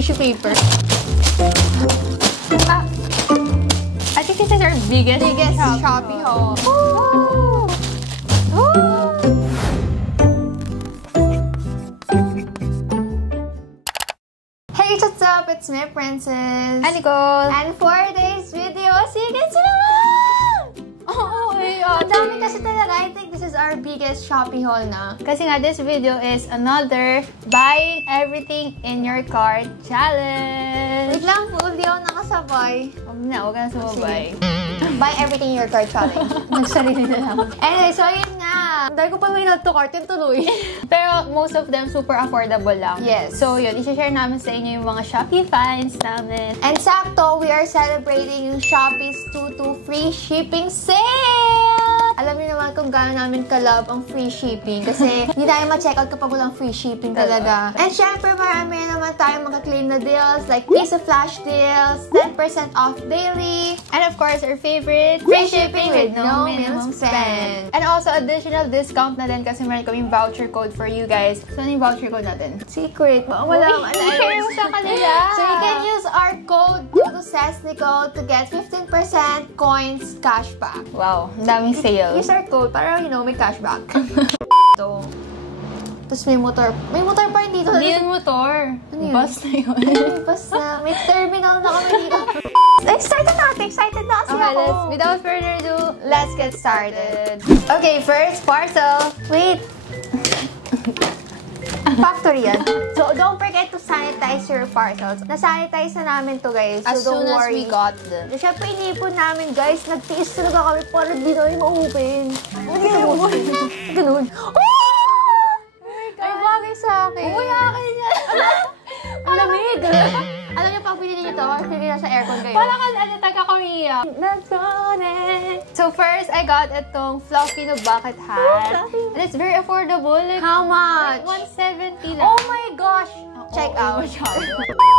tissue paper. I think this is our biggest Shopee haul. Hey, what's up? It's me, Princess. Hi, Nicole. And for today's video, sige sila naman! Ang dami kasi talaga. I think this is our biggest Shopee haul na. Kasi nga, this video is another buying everything in your cart challenge. Wait lang po, hindi ako nakasabay. Huwag ka na sumabay. Buy everything in your cart challenge. Nagsarili na lang. Anyway, so yun nga. Dahil ko pa may to cart, yung tuloy. Pero most of them super affordable lang. Yes. So yun, isi-share namin sa inyo yung mga Shopee finds namin. And sakto, we are celebrating yung Shopee's 2-2 free shipping sale! Alam niyo naman kung gaano namin ka-love ang free shipping. Kasi hindi tayo ma-check out kapag walang free shipping talaga. And syempre, marami naman tayong mga-claim na deals like Piso Flash deals, 10% off daily, and of course, our favorite, free shipping with no minimum spend. And also, additional discount na din kasi meron kaming voucher code for you guys. So, ano yung voucher code natin? Secret. Baka malaman. I-share mo sa kanila. So, you can use our code princessandnicoletorres to get 15% coins cashback. Wow, ang daming sale. Use our code para, you know, may cashback. So, tapos may motor. May motor pa rin dito. Hindi yung motor. Ano yun? Bus na yun. Bus na. May terminal na kami dito. Excited na natin. Excited na kasi ako. Without further ado, let's get started. Okay, first parcel. Wait. Factory yan. So, don't forget to sanitize your parcels. Na-sanitize na namin to, guys. So, As soon don't as worry. we got them. So, syempre, inipon namin, guys. Nagtiis talaga kami para di na yung ma-open. Ganun. Ay, bagay sa akin. Uy, akin yan. Ang lamig. Alam niyo, pag pinili nyo to, pinili na sa aircon kayo. Parang taga-Korea. So first, I got itong fluffy no bucket hat. And it's very affordable. Like, How much? Like 170 lang. Oh my gosh. Check out.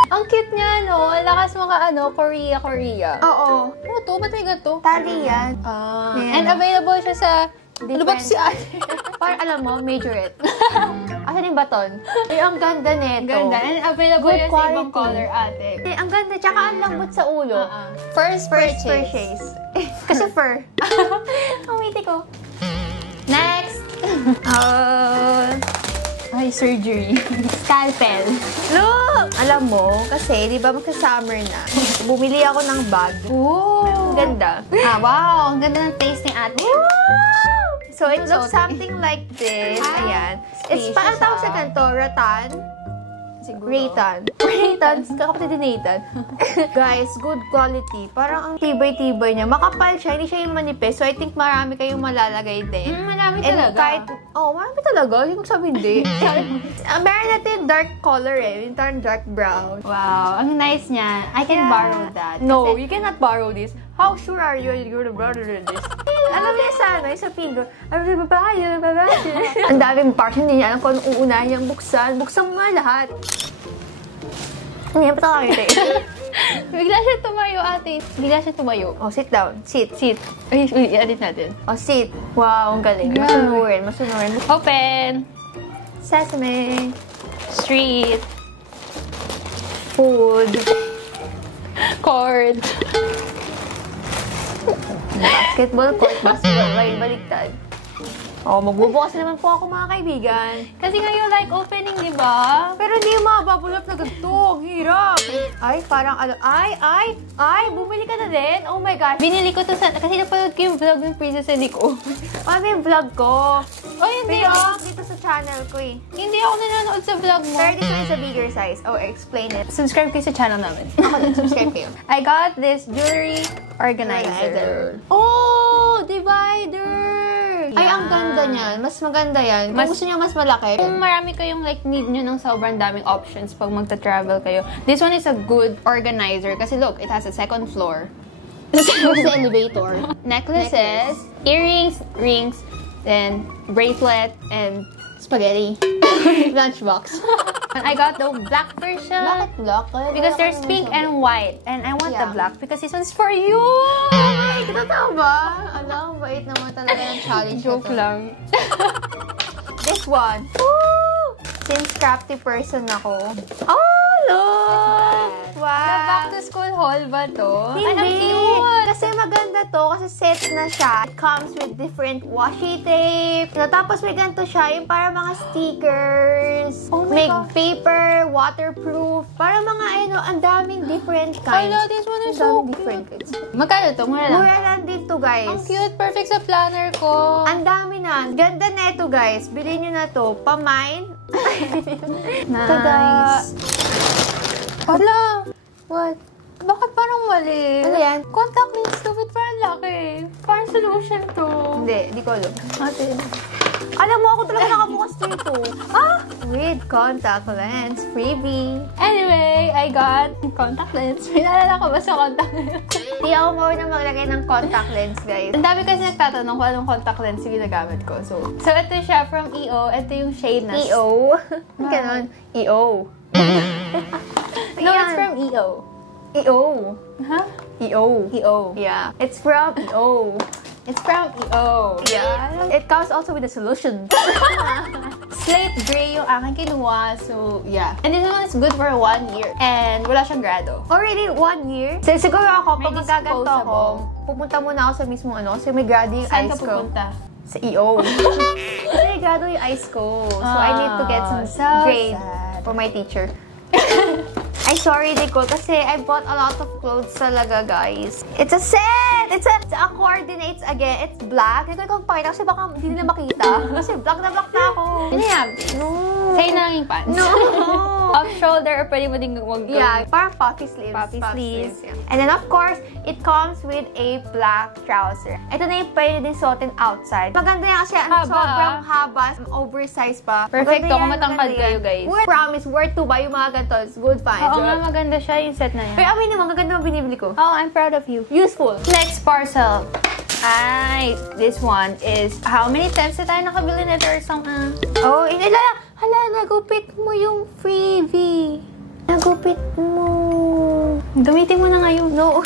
Ang cute niya, no? Ang lakas mga Korea. Oo. Ano to? Ba't may ganito? Tali yan. And available siya sa... Ano ba si ate? Parang alam mo, majorette. Asan yung baton? Ay, ang ganda nito. Ganda. And available Good yan sa quality. ibang color, ate. Ay, ang ganda. Tsaka ang lambot sa ulo. First purchase. Kasi fur. Ang witi ko. Next! Ay, surgery. Scalpel. Look! Alam mo, kasi, di ba magka-summer na, bumili ako ng bag. Ooh! Ang ganda. Wow! Ang ganda ng taste ni ate. So, it looks something like this. Ayan. It's parang tawag sa ganito, rattan. Ratan. Kakapatid ni Nathan. Guys, good quality. Parang ang tibay-tibay niya. Makapal siya, hindi siya yung manipis. So, I think marami kayong malalagay din. Marami talaga. Kahit, marami talaga. Hindi ko sabi hindi. Meron natin yung dark color yung dark brown. Wow, ang nice niya. I can borrow that. No, you cannot borrow this. How sure are you you're gonna borrow this? Alam niya sa pingo. Ang daming parts, hindi niya alam kung anong uunahin niyang buksan. Buksan mo nga lahat. Hindi niya pataka kayo Bigla siya tumayo, ate. Bigla siya tumayo. Oh, sit down. Sit. Ay, i-edit natin. Oh, sit. Wow, ang galing. Masunurin. Open! Sesame. Street. Food. Cord. Basketball court. Baliktad. Oh, magbubukas naman po ako, mga kaibigan. Kasi nga you like opening, di ba? Pero hindi yung mababulap na ganito. Ang hirap. Ay, parang bumili ka na din? Oh my gosh. Binili ko to kasi napanood ko yung vlog ng Princess and Nico. Ano yung vlog ko? Oh, hindi. Pero dito sa channel ko eh. Hindi ako nanonood sa vlog mo. Pero this one is a bigger size. Oh, explain it. Subscribe kayo sa channel namin. Ako din, subscribe kayo. I got this jewelry organizer. Oh, divider! Ay, ang ganda niyan. Mas maganda yan. Kung gusto niyo mas malaki. Kung marami kayong need nyo ng sobrang daming options pag magta-travel kayo, this one is a good organizer. Kasi look, it has a second floor. This is the elevator. Necklaces, earrings, rings, then bracelet, and spaghetti. Lunchbox. I got the black version. Bakit black? Because there's pink and white. And I want the black because this one's for you! Ay, totoo ba? Alam, bait naman talaga ng challenge. Joke lang. This one. Woo! Since crafty person ako. Oh, ito? Sa back to school haul ba to? Ay, ang Hindi. cute! Kasi maganda to. Kasi set na siya. It comes with different washi tape. Tapos may ganito siya. Yung para mga stickers. Oh my may God. paper, waterproof. Para mga ano, ang daming different kinds. Hello, this one is Ang so daming different cute. kinds. Magkano to? Mura lang. Mura lang dito, guys. Ang cute. Perfect sa planner ko. Ang dami na. Ganda na ito, guys. Bilhin nyo na to. Pa-mine. Nice. Hala! What? Bakit parang mali? Ano yan? Contact lens to, but parang laki. Parang solution to. Hindi, di ko alam. Ate. Alam mo, ako talaga nakabukas dito. With contact lens, freebie. Anyway, I got contact lens. May naalala ka ba sa contact lens? Hindi ako marunong maglagay ng contact lens, guys. Ang dami kasi nagtatanong kung anong contact lens yung ginagamit ko. So ito siya from EO. Ito yung shade na... EO? Ganon. EO. No, it's from EO. EO. Huh? EO. EO. Yeah. It's from EO. It's from EO. Yeah. It comes also with a solution. Slate gray yung aking kinuha. So, yeah. And this one is good for 1 year. And wala siyang grado. Already 1 year? So, siguro ako, May pag magaganto ako, disposable. pupunta muna ako sa mismong ano, kasi may grado yung Saan eyes ka ko. pupunta? Sa EO. Kasi may grado yung eyes ko. So, I need to get some so grade sad. for my teacher. I'm sorry, Nicole, kasi I bought a lot of clothes talaga, guys. It's a set! It's a coordinates again. It's black. Hindi ko pakita kasi baka hindi nila makita. Kasi black na ako. Ano yan? No. Sa'yo na lang yung pants. No. Off shoulder or pwede mo din wag Yeah, parang puffy sleeves. Puffy sleeves. Yeah. And then, of course, it comes with a black trouser. Ito na yung pwede din suotin outside. Maganda yan kasi Haba. sobrang haba, oversized pa. Perfecto Maganda kung yan, matangkad maganda kayo, yan. guys. Promise, worth to buy yung mga ganito. It's good finds. Oo nga, maganda siya yung set na yan. Pero amin naman, maganda yung binibili ko. Oh, I'm proud of you. Useful. Next parcel. Ay, this one is, how many times na tayo nakabili nito or something? Oh, inilala. Hala, nagupit mo yung freebie. Nagupit mo. Gamitin mo na ngayon. No.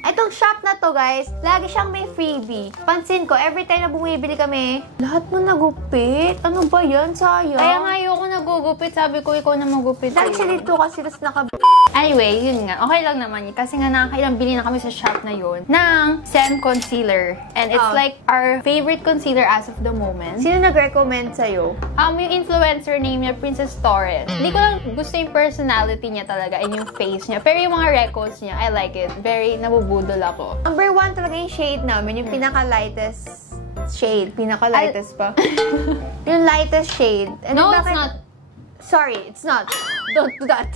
Itong shop na to, guys, lagi siyang may freebie. Pansin ko, every time na bumibili kami, lahat mo nagupit. Ano ba yan? Sayang. Kaya nga ayoko nagugupit. Sabi ko, ikaw na magupit. Lagi siya dito kasi tapos Anyway, yun nga. Okay lang naman yun. Kasi nga nakakailang bili na kami sa shop na yun ng Sem Concealer. And it's like our favorite concealer as of the moment. Sino nag-recommend sa'yo? Yung influencer name niya, Princess Torres. Hindi ko lang gusto yung personality niya talaga and yung face niya. Pero yung mga records niya, I like it. Very nabubudol ako. Number 1 talaga yung shade namin. Yung pinaka-lightest shade. Pinaka-lightest pa. Yung lightest shade. And No, then it's not. Sorry, it's not. Don't do that.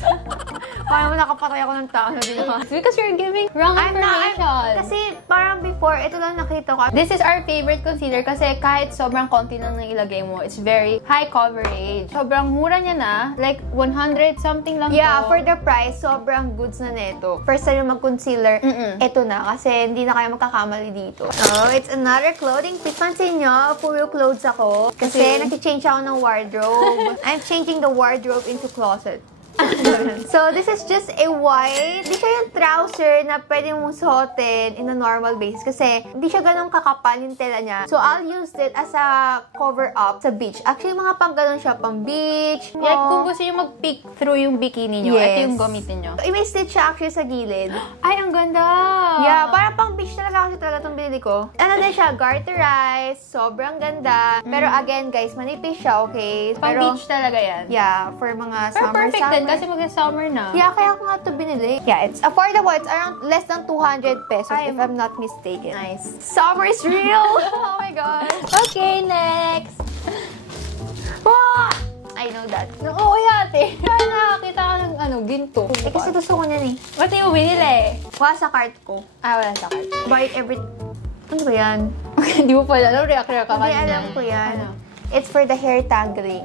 Parang nakapatay ako ng tao na ginawa. Because you're giving wrong information. Kasi parang before, ito lang nakita ko. This is our favorite concealer kasi kahit sobrang konti lang ng ilagay mo, it's very high coverage. Sobrang mura niya na. Like, 100 something lang Yeah, to. for the price, sobrang goods na neto. First time yung mag-concealer, ito na. Kasi hindi na kayo magkakamali dito. Oh, it's another clothing piece. Pansin nyo, puro clothes ako. Kasi nag-change ako ng wardrobe. I'm changing the wardrobe into closet. So, this is just a white. Di siya yung trouser na pwede mong suotin in a normal basis. Kasi, di siya ganun kakapal yung tela niya. So, I'll use it as a cover-up sa beach. Actually, mga pang ganun siya, pang beach. Like, kung gusto nyo mag-peek through yung bikini nyo, ito yung gamitin nyo. May stitch siya actually sa gilid. Ay, ang ganda! Yeah, parang pang beach talaga kasi talaga itong binili ko. Ano din siya, garterized, sobrang ganda. Pero again, guys, manipis siya, okay? Pang Pero, beach talaga yan. yeah, for mga Pero perfect din summer. kasi mag-summer na. Yeah, kaya ko nga ito binili. Yeah, it's affordable. It's around less than 200 pesos if I'm not mistaken. Nice. Summer is real! Oh my God. Okay, next. Ah! I know that. Oo, ate. Kaya nakakita ka ng ginto. Kasi gusto ko niyan eh. Ba't yung binili? Wala sa cart ko. Wala sa card. Buy it every... Ano ba yan? Hindi mo pala alam, react ka Hindi, kanina. alam ko yan. Ano? It's for the hair tangling.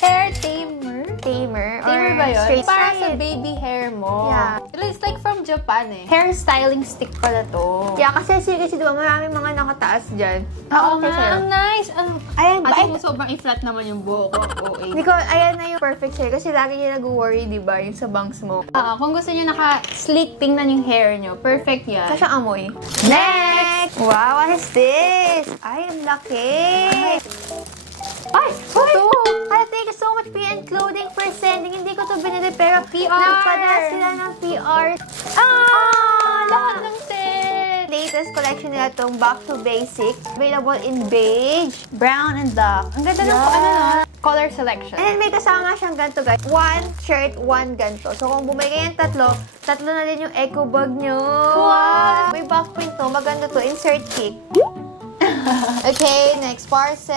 Hair tamer? Tamer? Tamer or ba yun? straight Para sa straight. baby hair mo. Yeah. It's like from Japan eh. Hair styling stick pala to. Yeah, kasi diba, maraming mga nakataas dyan. Oo Okay nga, sa'yo. ang nice. Ayan, Ate mo sobrang i-flat naman yung buhok ko. Okay. Nicole, ayan na yung perfect hair. Kasi lagi niya nag-worry, diba, yung sa bangs mo. Kung gusto nyo naka-sleek tingnan yung hair nyo, perfect yan. Kasi amoy. Next! Wow, what is this? Ay, ang laki! Ay! Ito! Thank you so much, PN Clothing, for sending. Hindi ko to binili, Pero PR! nagpadala sila ng PR. Lahat ng set! Latest collection nila itong Back to Basics. Available in beige, Brown and black. Ang ganda ng color selection. And then may kasama siyang ganito guys. One shirt, one ganito. So kung bumili kayo ng tatlo na din yung eco bag nyo. Wow! May back print to. Maganda to. Insert kick. Okay, next parcel.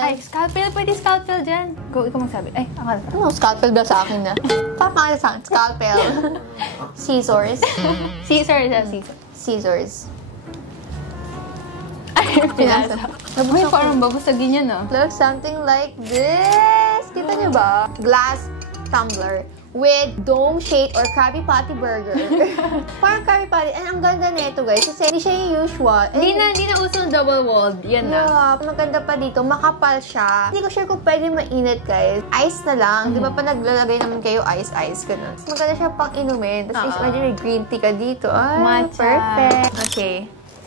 Ay, scalpel. Pwede scalpel dyan. Go, ikaw magsabi. Ay, akala. Ano, scalpel ba sa akin na? Papakala sa akin. Scalpel. Scissors. Scissors. Scissors. Ay, pinasa. Ay, parang babusagin yan, ah. Look, something like this. Kita niyo ba? Glass tumbler with dome shaped or Krabby Patty burger. Parang Krabby Patty. And ang ganda nito guys. Kasi hindi siya yung usual. Hindi na uso ng double walled. Yan na. Yeah, maganda pa dito. Makapal siya. Hindi ko sure kung pwede mainit guys. Ice na lang. Di ba pa naglalagay naman kayo ice, ganun. Maganda siya pang inumin. Tapos imagine may green tea ka dito. Ay, matcha. Perfect. Okay.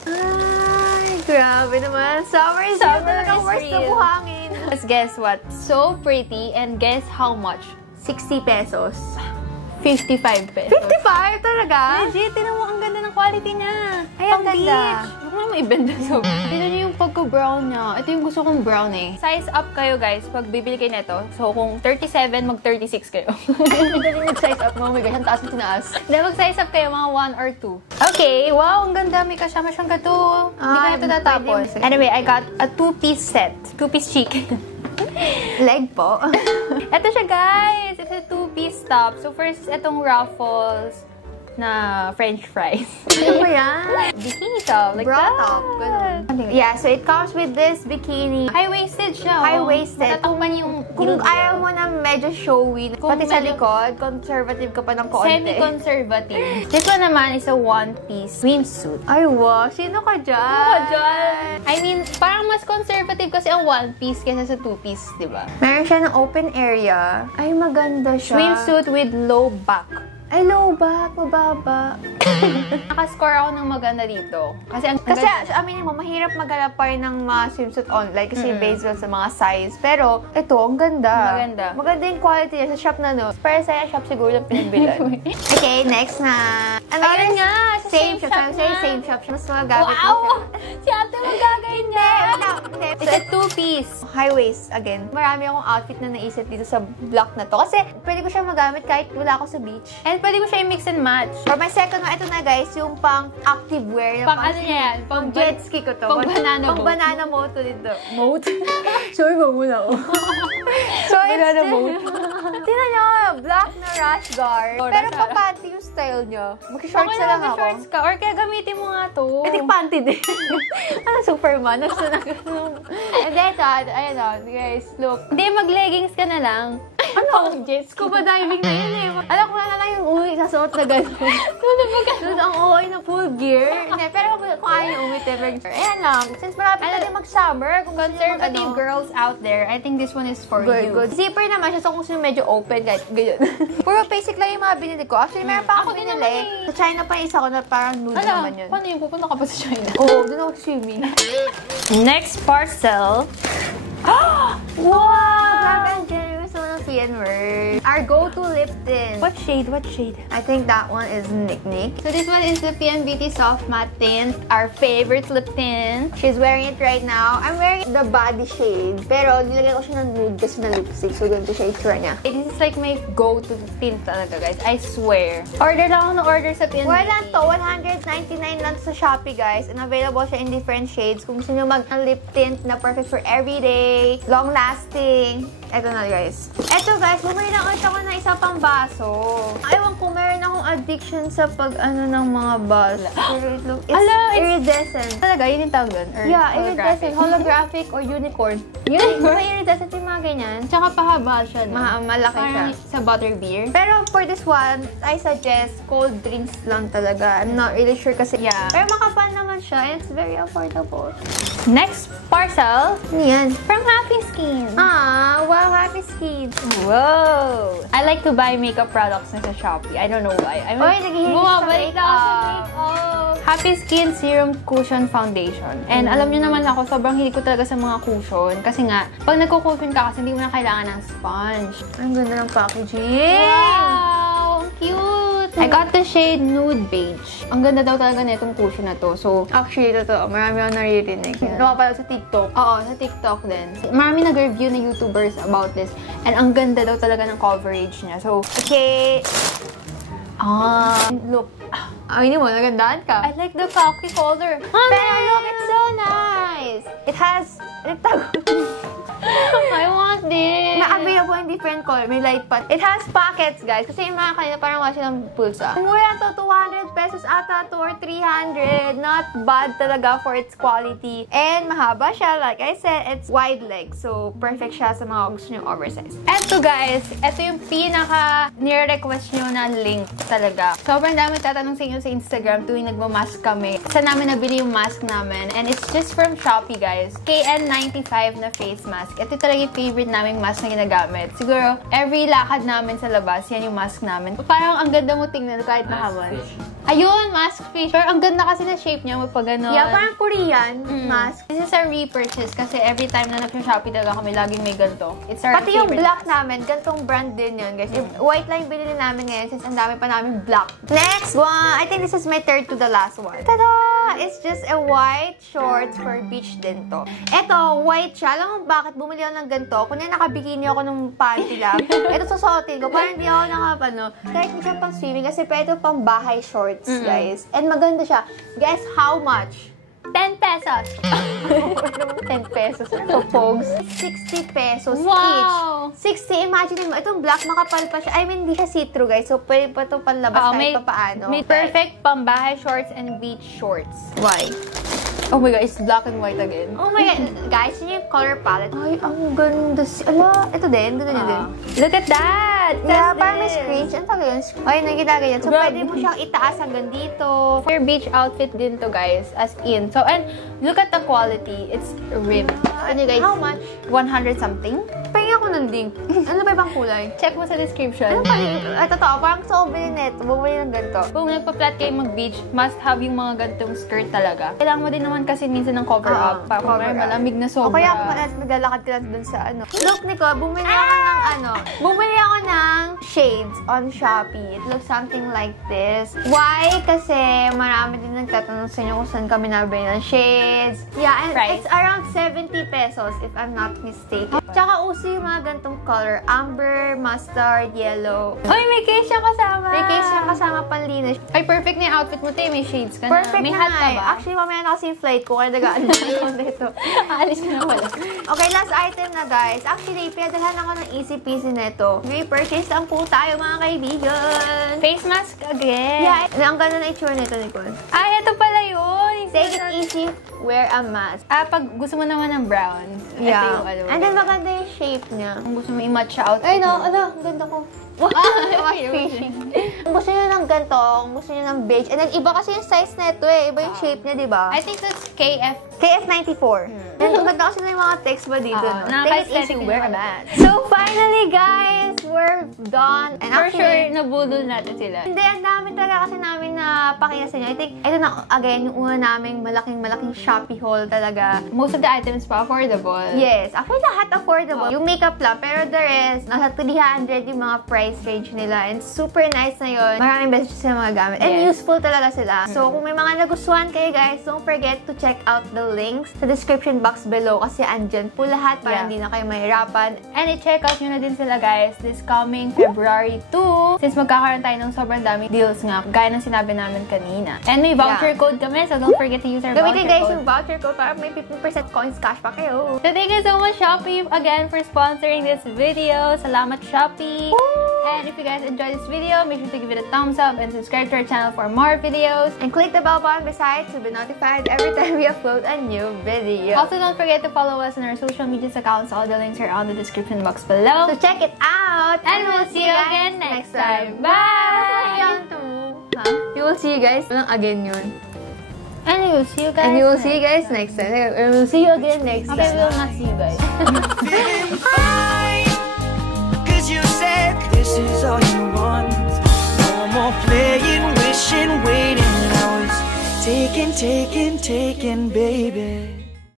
Ay, grabe naman. Summer is real. worst na buhangin. Let's guess what? So pretty, and guess how much? 60 pesos. 55 pesos. 55 talaga? Legit, tinan mo, ang ganda ng quality niya. Ay, ang Pang ganda. beach. Huwag mo maibenda so. Tinan niyo yung pagka-brown niya. Ito yung gusto kong brown eh. Size up kayo guys pag bibili kayo nito. So kung 37, mag-36 kayo. Hindi rin mag-size up mo. Oh my gosh, ang taas ng tinaas. Hindi, mag-size up kayo mga 1 or 2. Okay, wow, ang ganda. May kasama siyang gato. Hindi ko na ito natapos. Anyway, I got a 2-piece set. 2-piece chicken. Leg po. Ito siya guys. It's a 2-piece top. So first, itong ruffles na french fries. Ano ba yan? Bikini top. Like Bra that. top. Ganun. Yeah, so it comes with this bikini. High-waisted siya. High-waisted. Matatakpan yung Kung ayaw mo na medyo showy, pati sa likod, conservative ka pa ng konti. Semi-conservative. This one naman is a 1-piece swimsuit. Ay, wow. Sino ka dyan? Ano ka dyan? I mean, parang mas conservative kasi ang 1-piece kaysa sa 2-piece, di ba? Meron siya ng open area. Ay, maganda siya. Swimsuit with low back. Ay, low back, mababa. Nakascore ako ng maganda dito. Kasi aminin mo, mahirap maghanap pa rin ng mga swimsuit online kasi based on sa mga size. Pero, ito, ang ganda. Maganda. Maganda yung quality niya sa shop na no. Para sa shop siguro yung pinagbilan. Okay, next na. Ayun nga, sa same shop. Same shop. Mas magagamit mo siya. Wow! Si ate magagawin niya! It's a 2-piece. High waist, again. Marami akong outfit na naisip dito sa block na to. Kasi, pwede ko siya magamit kahit wala ako sa beach. And pwede mo siya i-mix and match. For my second one, ito na guys, yung pang active wear. Pang ano niya yan? Pang jet ski ko to. Pang banana boat. Pang banana boat dito. Moat? Sorry, muna ako. So, Banana boat. Tingnan nyo, black na rash guard. Pero pa-panty yung style nyo. Mag-shorts na lang ako. Shorts ka. Or kaya gamitin mo nga to. Hindi, panty din. Ano, Superman? And then, ayan o, guys, look. Hindi, mag-leggings ka na lang. Ano? Scuba diving na yun eh. Alam ko na lang yung uwi, sasuot na gano'n. Doon ang uwi na full gear. Hindi, pero kung ayaw yung uwi, ayan lang. Since marami na din mag-summer, kung conservative girls out there, I think this one is for you. Good. Zipper naman siya, so kung sino medyo open, kahit ganyan. Puro basic lang yung mga binili ko. Actually, meron pa akong binili. Sa China pa yung isa ko na parang nude naman yun. Paano yung pupunta ka pa sa China? Oo, doon ako swimming. Next parcel. Wow! Grabe ang generous ng PN word. Our go-to lip tint. What shade? What shade? I think that one is Nick Nick. So this one is the PN Beauty Soft Matte Tint. Our favorite lip tint. She's wearing it right now. I'm wearing the body shade. Pero nilagay ko siya ng nude kasi na lipstick. So ganito siya itsura niya. This is like my go-to tint talaga, guys. I swear. Order lang ako ng order sa PN Well Beauty. lang to. $199 lang sa Shopee, guys. And available siya in different shades. Kung gusto nyo mag-lip tint na perfect for everyday, long-lasting. Eto na, guys. Eto, guys. Bumili lang ulit ako ng isa pang baso. Ewan ko, meron akong addiction sa pag-ano ng mga baso. It's iridescent. Talaga, yun yung tawag dun? Or Yeah, iridescent. Holographic or unicorn. May iridescent yung mga ganyan. Tsaka pahaba siya, no? Malaki siya. Parang sa butterbeer. Pero for this one, I suggest cold drinks lang talaga. I'm not really sure kasi. Yeah. Pero makapal naman siya and it's very affordable. Next parcel. Ano yan? From Happy Skin. Wow, happy skin. Whoa! I like to buy makeup products na sa Shopee. I don't know why. I mean, Oy, naghihilig sa makeup. Happy Skin Serum Cushion Foundation. And alam niyo naman ako, sobrang hilig ko talaga sa mga cushion. Kasi nga, pag nagko-cushion ka kasi hindi mo na kailangan ng sponge. Ang ganda ng packaging. Wow! I got the shade Nude Beige. Ang ganda daw talaga nitong cushion na to. So, actually, totoo. Marami akong naririnig. Nakapala sa TikTok. Oo, sa TikTok din. Marami nag-review na YouTubers about this. And ang ganda daw talaga ng coverage niya. So, okay. Look. Ay, mo, nagandaan ka. I like the khaki color. Pero look, it's so nice. It has... I want this. Na-available in different color. May light pa. It has pockets, guys. Kasi yung mga kanina parang wala silang pulsa. Mura to, 200 pesos ata to or 300. Not bad talaga for its quality. And mahaba siya. Like I said, it's wide leg. So, perfect siya sa mga gusto nyo oversize. Eto guys, eto yung pinaka nire-request nyo na link talaga. Sobrang dami tatanong sa inyo sa Instagram tuwing nagmamask kami. Saan namin nabili yung mask namin. And it's just from Shopee, guys. KN95 na face mask. Ito talaga yung favorite naming mask na ginagamit. Siguro, every lakad namin sa labas, yan yung mask namin. Parang ang ganda mo tingnan kahit mahawan. Ayun, mask fish. Pero ang ganda kasi na shape niya, pag gano'n. Yeah, parang Korean mask. This is a repurchase kasi every time na nag-Shopee talaga kami, laging may ganito. It's our Pati yung favorite black mask. namin, gantong brand din yun, guys. Yung white line binili namin ngayon since ang dami pa namin black. Next one! I think this is my third to the last one. Tada! It's just a white shorts for beach din to. Eto, white siya. Alam mo bakit bumili ako ng ganito? Kunya nakabikini ako ng panty lang. Ito susuotin ko. Parang hindi ako kahit hindi siya pang swimming kasi pwede pang bahay shorts, guys. And maganda siya. Guess how much? 10 pesos. 10 pesos. Ito, pogs. 60 pesos Wow! each. 60. Imagine mo, itong black makapal pa siya. I mean, hindi siya see-through, guys. So, pwede pa ito panlabas kahit pa paano. May perfect pambahay shorts and beach shorts. Why? Oh my God, it's black and white again. Oh my God. Guys, yun yung color palette. Ay, ang ganda. Ala, ito din. Ito din. Look at that! Yeah, parang may screen. Ano talaga yun? Ay, nagkita ganyan. So, pwede mo siyang itaas hanggang dito. For beach outfit din to, guys. As in. So, and look at the quality. It's ribbed. Ano, guys? How much? 100 something. Pahingin ako ng link. Ano ba ibang kulay? Check mo sa description. Ano pa yun? Ay, totoo. Parang gusto ko bilhin nito. Bumili ng ganito. Kung nagpa-flat kayo mag-beach, must have yung mga ganitong skirt talaga. Kailangan mo din naman kasi minsan ng cover up. Para kung may malamig na sobra. O kaya naglalakad ka lang dun sa ano. Look, Nicole, bumili ako ng Bumili ako ng shades on Shopee. It looks something like this. Why? Kasi marami din nagtatanong sa inyo kung saan kami nabili ng shades. Yeah, and Price? it's around 70 pesos if I'm not mistaken. Tsaka uso yung mga gantong color. Amber, mustard, yellow. Ay, may case siya kasama! May case siya kasama panlinis. Ay, perfect na yung outfit mo, te. May shades ka na. Perfect May na hat ka ba? Actually, mamaya na kasi yung flight ko. Kaya nag-ano ako dito. Aalis ka na pala. Okay, last item na, guys. Actually, pinadalhan ako ng easy peasy neto. May purchase lang po tayo, mga kaibigan. Face mask again. Yeah, ang ganda na itsura nito, Nicole. Ay, ito pala yun. Take it easy, wear a mask. Pag gusto mo naman ng brown. Yeah. Ito yung ano. And then maganda yung shape niya. Kung gusto mo i-match siya outfit Ay, no, mo. ang ganda ko. Fishing. Kung gusto nyo ng ganito, kung gusto nyo ng beige. And then, iba kasi yung size nito eh. Iba yung shape niya, di ba? I think that's KF. KF94. And ang ganda kasi na yung mga text ba dito, no? Take it easy, wear a mask. So, finally, guys, we're done. And For actually, sure, nabudol natin sila. hindi, ang dami talaga kasi namin na pakita sa inyo. I think, ito na, again, yung una naming malaking Shopee haul talaga. Most of the items pa affordable. Yes, actually lahat affordable. Yung makeup lang, pero the rest, nasa 300 yung mga price range nila. And super nice na yun. Maraming beses sila mga gamit. And Yes. useful talaga sila. So, kung may mga nagustuhan kayo, guys, don't forget to check out the links sa description box below kasi andyan po lahat para hindi na kayo mahirapan. And i-check out nyo na din sila, guys, this coming February 2. Since magkakaroon tayo ng sobrang daming deals nga, gaya ng sinabi namin kanina. And may voucher code kami, so don't forget to use our voucher Gamitin guys code. yung voucher code para may 15% coins cashback kayo. So thank you so much, Shopee, again for sponsoring this video. Salamat, Shopee. And if you guys enjoyed this video, make sure to give it a thumbs up and subscribe to our channel for more videos. And click the bell button beside to be notified every time we upload a new video. Also, don't forget to follow us on our social media accounts. All the links are on the description box below. So check it out! And we'll see you again next time. Bye! You will see you guys. Walang again yun. And we will see you guys. And we will see you guys next time. And we'll see you again next time. Okay, we will not see you guys. Cause you said this is all you want. No more playing, wishing, waiting. I was taken, baby.